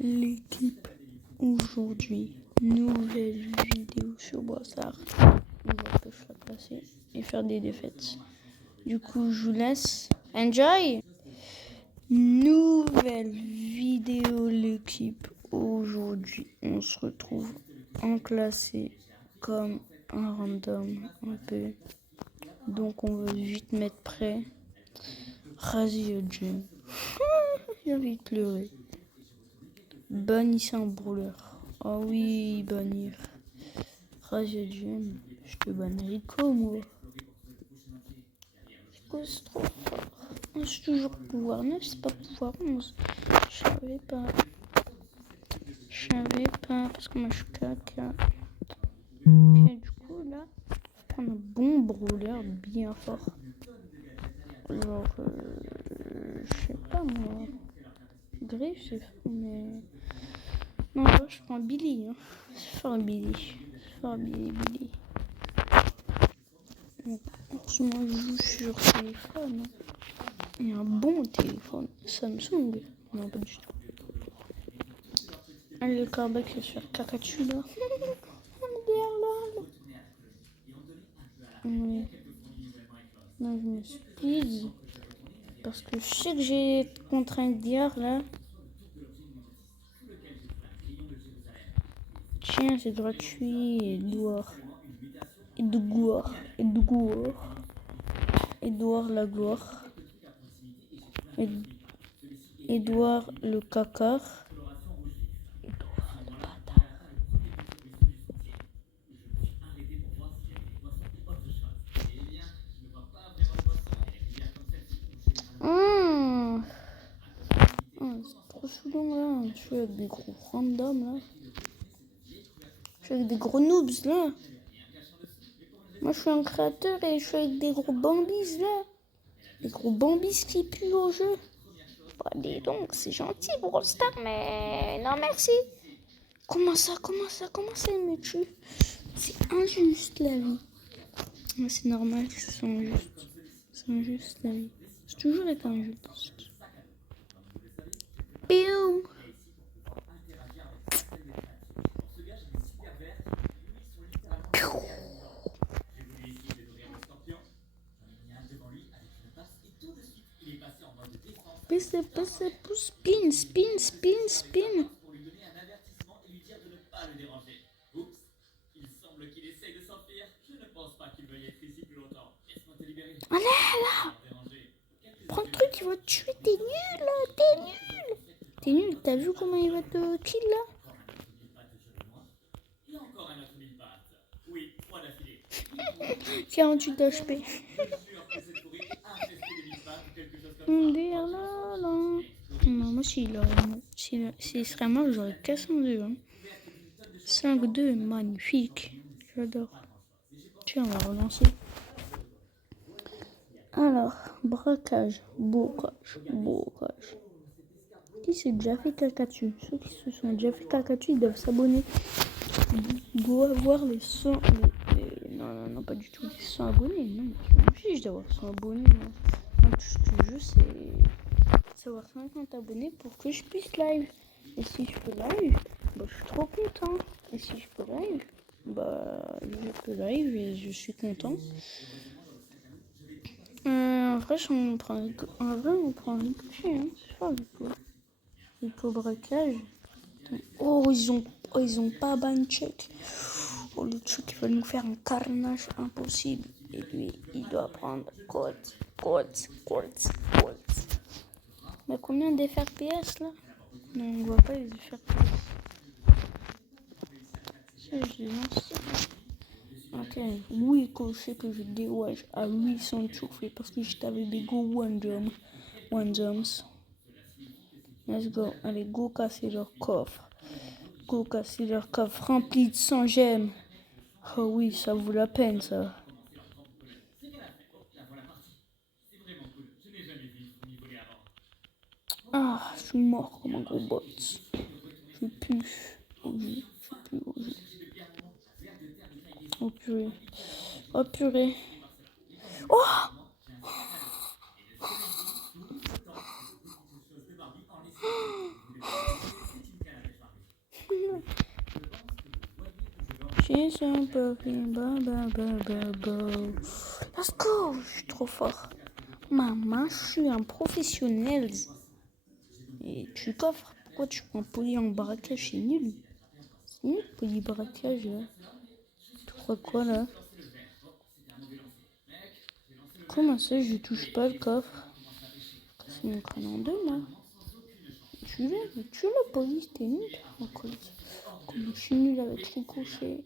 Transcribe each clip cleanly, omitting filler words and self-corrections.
l'équipe aujourd'hui. Nouvelle vidéo sur Brassard. On va pêcher la placer et faire des défaites. Du coup, je vous laisse. Enjoy! Nouvelle vidéo l'équipe. Aujourd'hui, on se retrouve en classé comme un random un peu. Donc, on va vite mettre prêt. Razio Jim. J'ai envie de pleurer. Bannissez un brûleur. Oh oui, bannir. Razio Jim. Je te banne Rico, moi. Rico, c'est trop fort. C'est toujours pouvoir 9, c'est pas pouvoir 11. Je savais pas. Parce que moi je suis caca. Ok, du coup là, on prend un bon brûleur bien fort. Genre, je sais pas moi. Griffe, c'est fort, mais. Non, là, je prends Billy. Hein. C'est fort Billy. Billy. Donc, en ce moment, je joue sur téléphone. Il y a un bon téléphone. Samsung. Non, pas du tout. Allez, le corbec est sur Kakachu là. Oui. Non, je me speed. Parce que je sais que j'ai contraint d'hier là. Tiens, c'est gratuit. Edouard la gloire. Edouard le cacar. Edouard le bâtard. C'est trop saoulant là. Je suis avec des gros randoms là. Je suis avec des gros noobs là. Moi je suis un créateur et je suis avec des gros bambis là. Des gros bambis qui puent au jeu. Bah dis donc, c'est gentil Brawl Stars, mais non merci. Comment ça il me tue? C'est injuste la vie. Mais c'est normal que ce soit injuste. C'est injuste la vie. C'est toujours été injuste. Boum. Spin. Allez là. Prends le truc, il va te tuer, t'es nul là, t'es nul, t'as vu comment il va te kill là? 48 HP. Non, moi s'il serait mort, j'aurais cassé en deux. Hein. 5-2, magnifique. J'adore. Tiens, on va relancer. Alors, braquage. Qui s'est déjà fait caca dessus? Ceux qui se sont déjà fait caca dessus, ils doivent s'abonner. Ils doivent avoir les 100... Non, pas du tout. Les 100 abonnés, non. Je m'en fiche d'avoir 100 abonnés. Moi, tout ce que je veux, c'est avoir 50 abonnés pour que je puisse live. Et si je peux live, bah, je suis trop content. Et si je peux live, bah, je peux live et je suis content. En vrai, on prend un ricochet, hein. C'est fort, le co-braquage. Oh, ils ont pas ban check. Oh, le truc, il va nous faire un carnage impossible. Et lui, il doit prendre côte. Mais combien d'FRPS là? Non, on voit pas les FRPS. Ça, je les lance. Ok, oui, coché que je déwage à 800 chauffés parce que je t'avais des go one jumps. Let's go. Allez, go casser leur coffre. Rempli de 100 gemmes. Oh oui, ça vaut la peine ça. Ah, je suis mort comme un gros bot. Je pue. Oh purée. Oh! J'ai simple, Let's go, je suis trop fort. Maman, je suis un professionnel. Et tu coffres. Pourquoi tu prends poli en braquage? C'est nul. C'est nul, poli braquage. Là. Tu crois quoi là? Comment ça, je touche pas le coffre? C'est mon crâne en deux, moi. Tu l'as, poli, t'es nul. Comme je suis nul avec les couchers.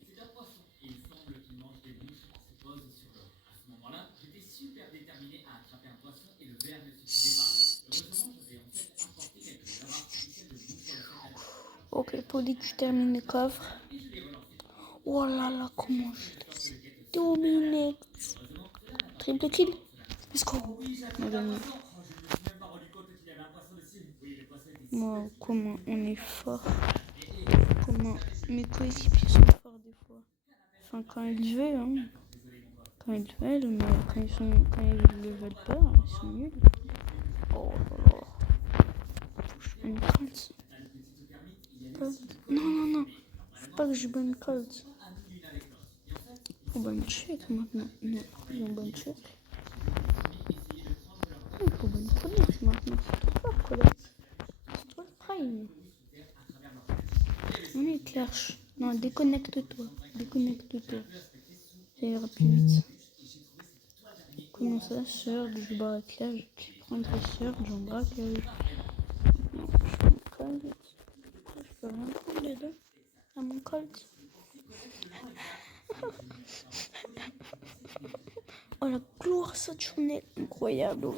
Ok, Poli, tu termines le coffre. Oh là là, comment je domine. Triple kill. Let's go. Wow, comment on est fort. Comment mes coéquipiers sont forts des fois. Enfin, quand ils veulent, hein. Quand ils veulent, mais quand ils le veulent pas, ils sont nuls. Oh là là. Une Colt. Non. Faut pas que je bonne Colt. Faut bonne check maintenant. Non, ils ont bonne check. Il faut bonne Colt maintenant. C'est trop fort, Colt. C'est trop le prime. On est clash. Non, déconnecte-toi. Ça ira plus vite. Comment ça, Surge, braquage? Tu prends ta Surge en braquage. Non, je prends Colt. Je peux rien prendre dedans. À mon Colt. Oh la gloire Saturnelle, incroyable.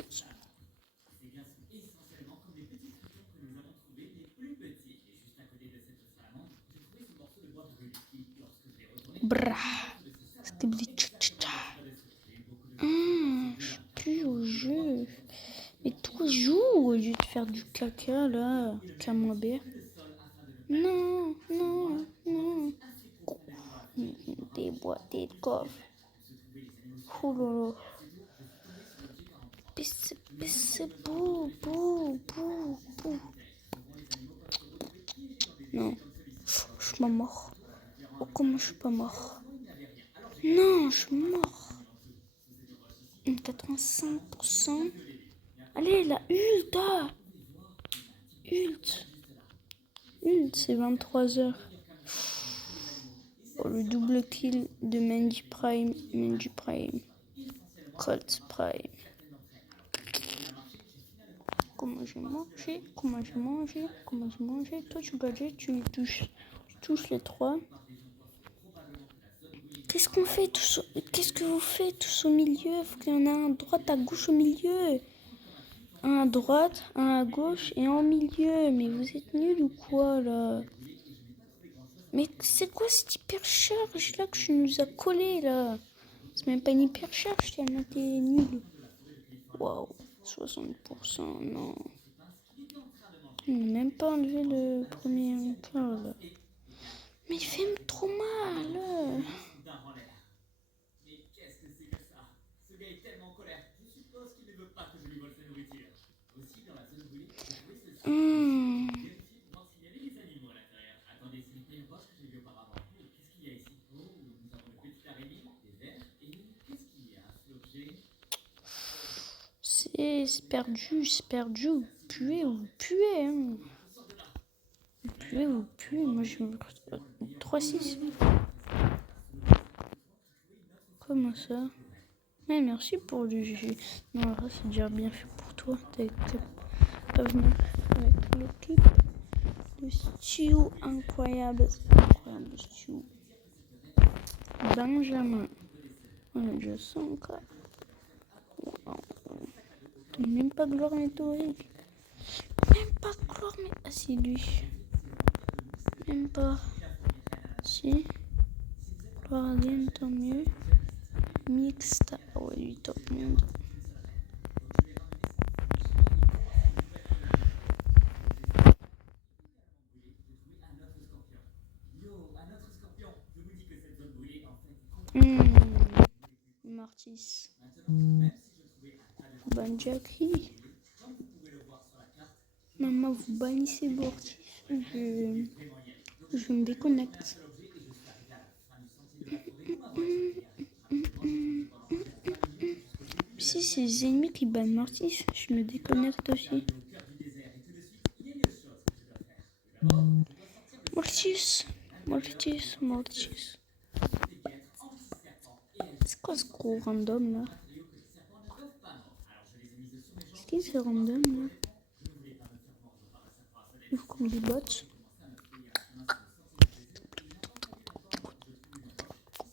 Brah. Je suis plus au jeu. Mais toi joue au lieu de faire du caca là. Camembert. Non. Déboîté de coffre. Oh là là. C'est beau. Non. Je suis pas mort. Oh, comment je suis pas mort? Non, je suis mort. 85%. Allez, la ult. Ult, c'est 23h. Oh, le double kill de Mandy Prime. Colt Prime. Comment j'ai mangé. Toi, tu gadgets, tu touches les trois. Qu'est-ce qu'on fait tous Qu'est-ce que vous faites tous au milieu? Faut qu'il y en ait un à droite, à gauche, au milieu. Un à droite, un à gauche et un au milieu. Mais vous êtes nuls ou quoi là? Mais c'est quoi cette hypercharge là que tu nous as collé là? C'est même pas une hypercharge tellement t'es nul. Waouh, 60%, non. Il n'a même pas enlevé le premier cœur là. Mais il fait trop mal. C'est perdu. Puez. Hein. Puez. Moi, je me 3-6. Comment ça? Ouais, merci pour le GG. Non, là, c'est déjà bien fait pour toi. T'as venu avec l'équipe de Stu. Incroyable Stu. Benjamin. On a déjà 100K. Wow. Même pas gloire météorique. Ah, c'est lui. Même pas. Si. Gloire alien, tant mieux. Mixte. Ah ouais, lui, top monde. Martis. Banjaki. Maman, vous bannissez Bortif. Je me déconnecte. Si c'est les ennemis qui bannent Mortis, je me déconnecte aussi. Mortis. C'est quoi ce gros random là? C'est qui ce random là? Il faut comme des bots.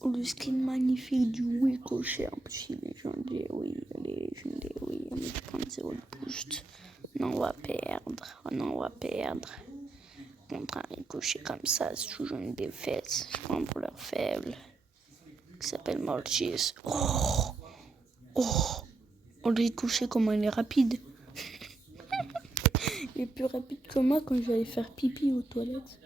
Le skin magnifique du Ricochet, en plus il est légendaire, oui, mais je prends 0 de boost. Non, on va perdre. Contre un Ricochet comme ça, c'est toujours une défaite. Je prends pour leur faible, qui s'appelle Mortis. Oh, le Ricochet, comment il est rapide. Il est plus rapide que moi quand je vais aller faire pipi aux toilettes.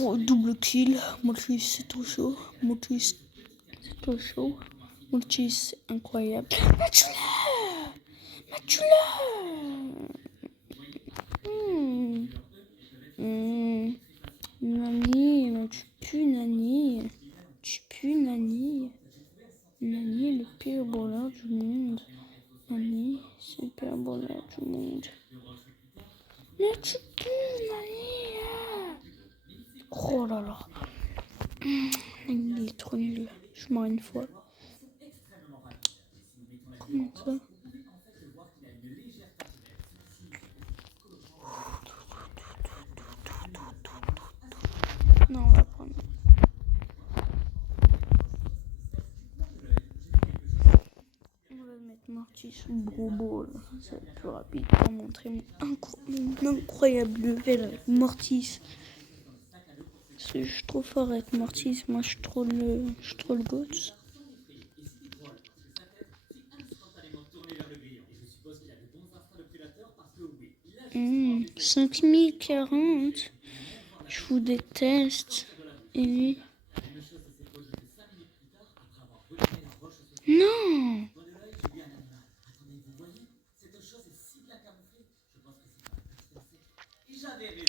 Oh, double kill. Mortis, c'est trop chaud. Mortis, incroyable. Match-le. Nani, tu pues Nani. Nani est le pire voleur du monde. Nani, c'est le pire voleur du monde. Mais tu pues Nani. Oh là là. Il est trop nul. Je meurs une fois. Comment ça? Non, on va prendre. On va mettre Mortis ou Bobo. Ça va être plus rapide pour montrer mon incroyable level avec Mortis. Parce que je suis trop fort avec Mortis. Moi, je suis trop le GOAT. 5040. Je vous déteste. Et... Non!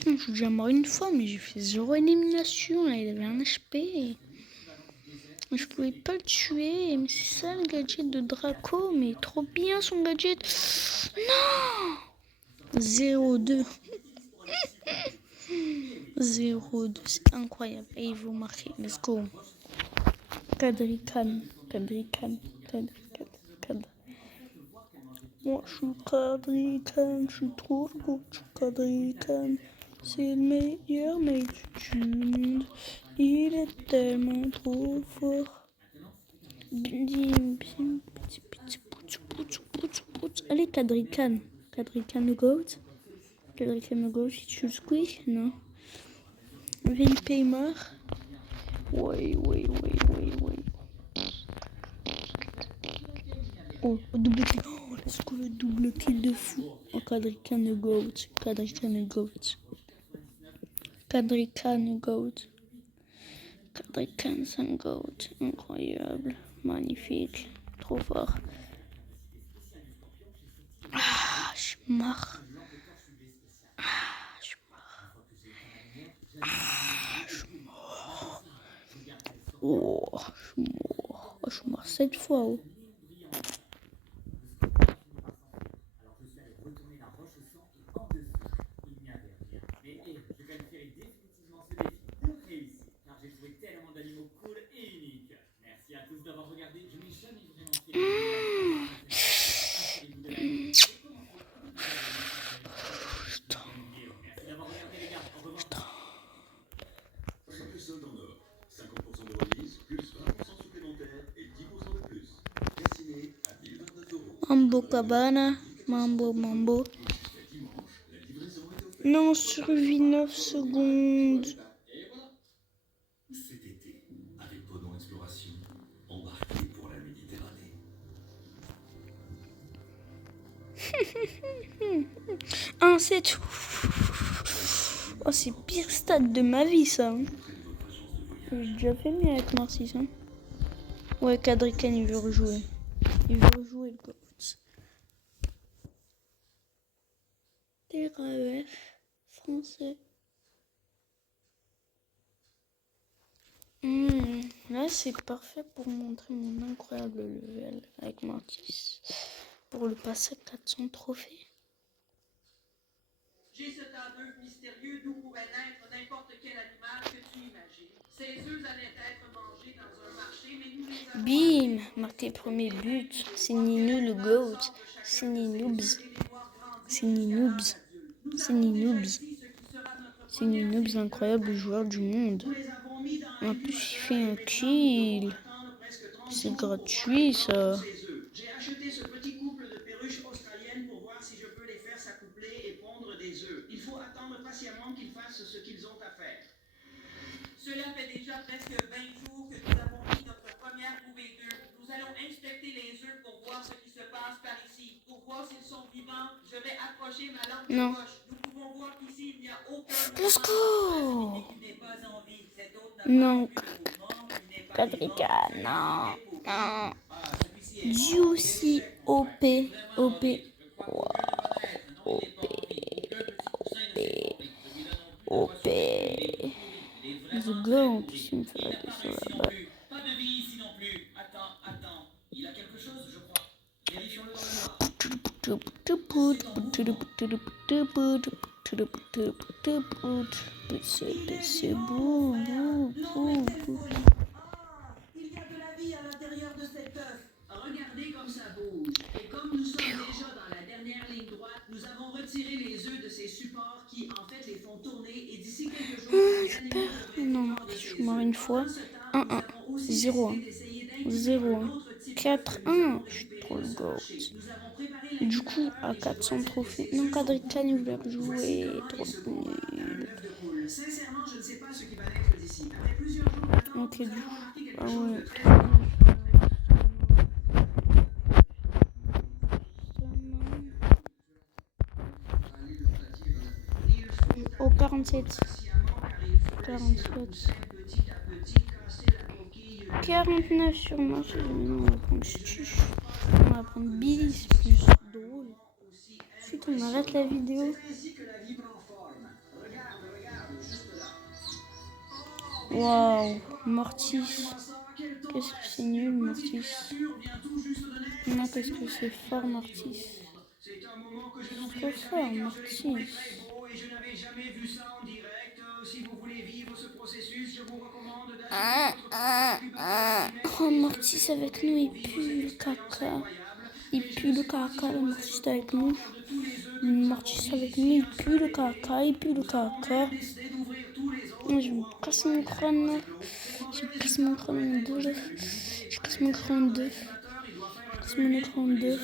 Je suis déjà mort une fois, mais j'ai fait 0 élimination. Là, il avait un HP. Je pouvais pas le tuer. Mais c'est ça le gadget de Draco. Mais trop bien son gadget. Non! 0-2. 0-2. C'est incroyable. Et il faut marquer. Let's go. Kadrikan. Moi, je suis Kadrikan. Je suis trop fort. Je suis Kadrikan. C'est le meilleur mec du monde. Il est tellement trop fort. Allez, Kadrikan. Kadrikan le GOAT. Il tue Squeak, non. VP est mort. Ouais. Oh, double kill. Oh, let's go, le double kill de fou. Oh, Kadrikan le GOAT. Kadrikan c'est un GOAT. Incroyable. Magnifique. Trop fort. Ah, je suis mort. Oh, je suis mort 7 fois. Oh. Mambo Cabana, Mambo. Non, survie 9 secondes. Cet été, avec Podon Exploration, embarqué pour la Méditerranée. 1-7. Oh, c'est pire stade de ma vie, ça. J'ai déjà fait mieux avec Mortis. Hein. Ouais, Kadrikan, il veut rejouer. Le GOAT. TRAEF français. Là, c'est parfait pour montrer mon incroyable level avec Mortis. Pour le passer 400 trophées. J'ai ce tas d'œufs mystérieux d'où pourrait naître n'importe quel animal que tu imagines. Ces œufs allaient être mangés dans un marché, mais nous les avons... Bim! Marqué premier but. C'est Nino le GOAT. C'est Ninoobs. C'est Ninoobs. C'est Ninoobs. C'est Ninoobs, incroyable joueur du monde. En plus, il fait un kill. C'est gratuit, ça. J'ai acheté ce petit couple de perruches australiennes pour voir si je peux les faire s'accoupler et pondre des œufs. Il faut attendre patiemment qu'ils fassent ce qu'ils ont à faire. Cela fait déjà presque 20 jours que nous avons mis notre première couvée d'œufs. Nous allons inspecter les œufs pour voir ce qui se passe par ici. Pour voir s'ils sont vivants, je vais approcher ma lampe de poche. Nous pouvons voir qu'ici, il n'y a aucun... Let's go! Non. Paprika, non. Non. Juicy OP. OP. Wow. OP. OP. OP. The Go, en plus, il me fait rater sur la balle. Pas de vie ici non plus. Attends. Il a quelque chose, je crois. Vérifions-le dans il y a de la vie à l'intérieur de cet œuf. Regardez comme ça bouge. Et comme nous sommes déjà dans la dernière ligne droite, nous avons retiré les œufs de ces supports qui en fait les font tourner et d'ici quelques jours, non, je meurs une fois. 1-1. 0-1. 0-1. 4-1. Je suis trop le GOAT. Du coup, à 400 trophées. Non, Kadrika, il voulait jouer. Trop nul. Sincèrement, je ne sais pas ce qui va naître d'ici. Après plusieurs jours maintenant, Ok, du coup. Ah chose ouais. de très... Au 47. 47. 49 sur moi. On va prendre Stuch. On va prendre Billy, c'est plus drôle. Ensuite, on arrête la vidéo. Waouh, Mortis. Qu'est-ce que c'est nul, Mortis. Non, qu'est-ce que c'est fort, Mortis. Trop fort, Mortis. Oh, Mortis avec nous, il pue le caca. Il pue le caca, le Mortis avec nous. Le Mortis avec nous, il pue le caca, il pue le caca. Je me casse mon crâne. Je casse mon crâne en deux. Je casse mon crâne en deux. Je casse mon écran en deux.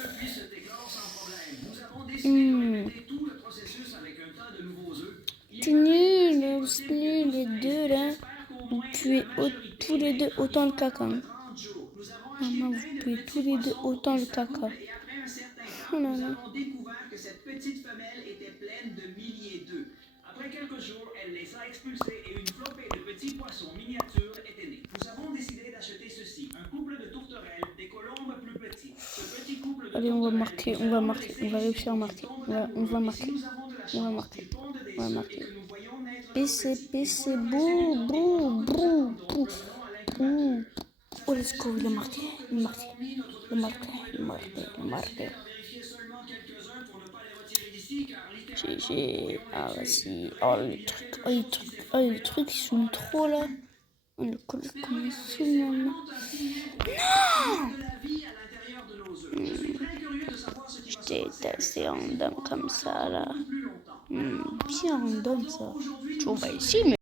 T'es nul, c'est nul, les deux là. Vous puez tous les deux autant le caca. Maman, vous puez tous les deux autant le caca. Oh là là. Après quelques jours, elle laissa expulser et une flopée de petits poissons miniatures était née. Nous avons décidé d'acheter ceci, un couple de tourterelles, des colombes plus petites. Ce petit couple de allez, on va marquer, on va réussir à marquer. On va marquer. PC, bouh. Oh, let's go, il a marqué. GG. Ah, vas-y. Oh, le truc, ils sont trop là. On le connaît comme ça, non. Je déteste ces randoms comme ça, là. Bien random, ça. Tu vois, ici, mais